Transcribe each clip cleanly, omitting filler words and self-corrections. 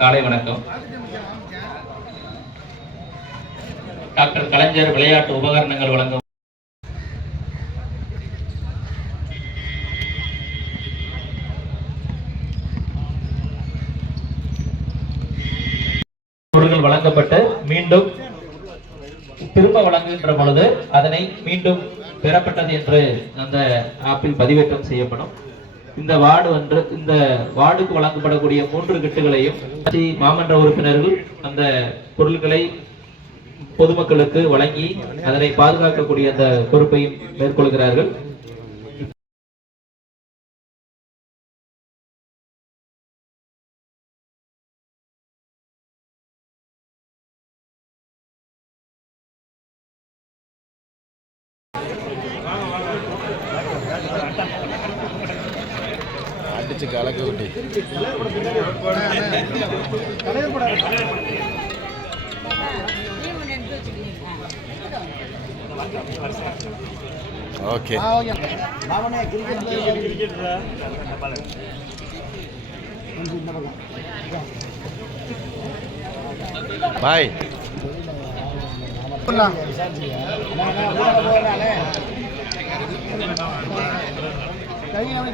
காலை வணக்கம். டாக்டர் கலைஞர் விளையாட்டு உபகரணங்கள் வழங்கும் பொருட்கள் வழங்கப்பட்டு மீண்டும் திரும்ப வழங்குகின்ற பொழுது அதனை மீண்டும் பெறப்பட்டது என்று அந்த ஆப்பில் பதிவேற்றம் செய்யப்படும். இந்த வார்டுக்கு வழங்கப்படக்கூடிய 3 கிட்டுகளையும் மாமன்ற உறுப்பினர்கள் அந்த பொருட்களை பொதுமக்களுக்கு வழங்கி அதனை பாதுகாக்கக்கூடிய அந்த பொறுப்பையும் மேற்கொள்கிறார்கள். அடிச்சு கலக்க விட்டு ஓகே பாய்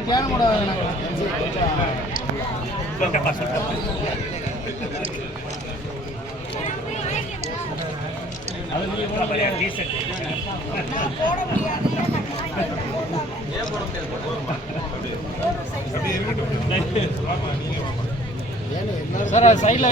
தியானம் கூட சார் சைட்ல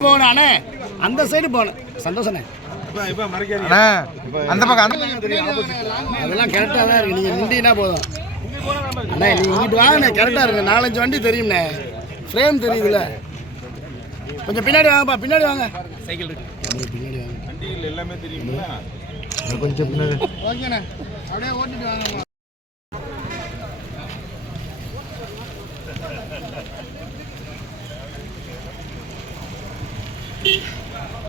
போனே அந்த சைடு போனேன் சந்தோஷனே அந்த பக்கம் அதெல்லாம் கரெக்டாக தான் இருக்கு. நீங்கள் நின்றீங்கன்னா போதும் அண்ணே. நீங்கள் இங்கிட்டு வாங்கண்ணே, கரெக்டாக இருக்கு. 4-5 வண்டி தெரியும்ண்ணே, ஃப்ரேம் தெரியுதுல்ல. கொஞ்சம் பின்னாடி வாங்கப்பா, பின்னாடி வாங்க. சைக்கிள் இருக்கு பின்னாடி வாங்க, வண்டிகள் எல்லாமே தெரியுங்களா? கொஞ்சம் பின்னாடி ஓகேண்ணே, அப்படியே ஓட்டிட்டு வாங்க.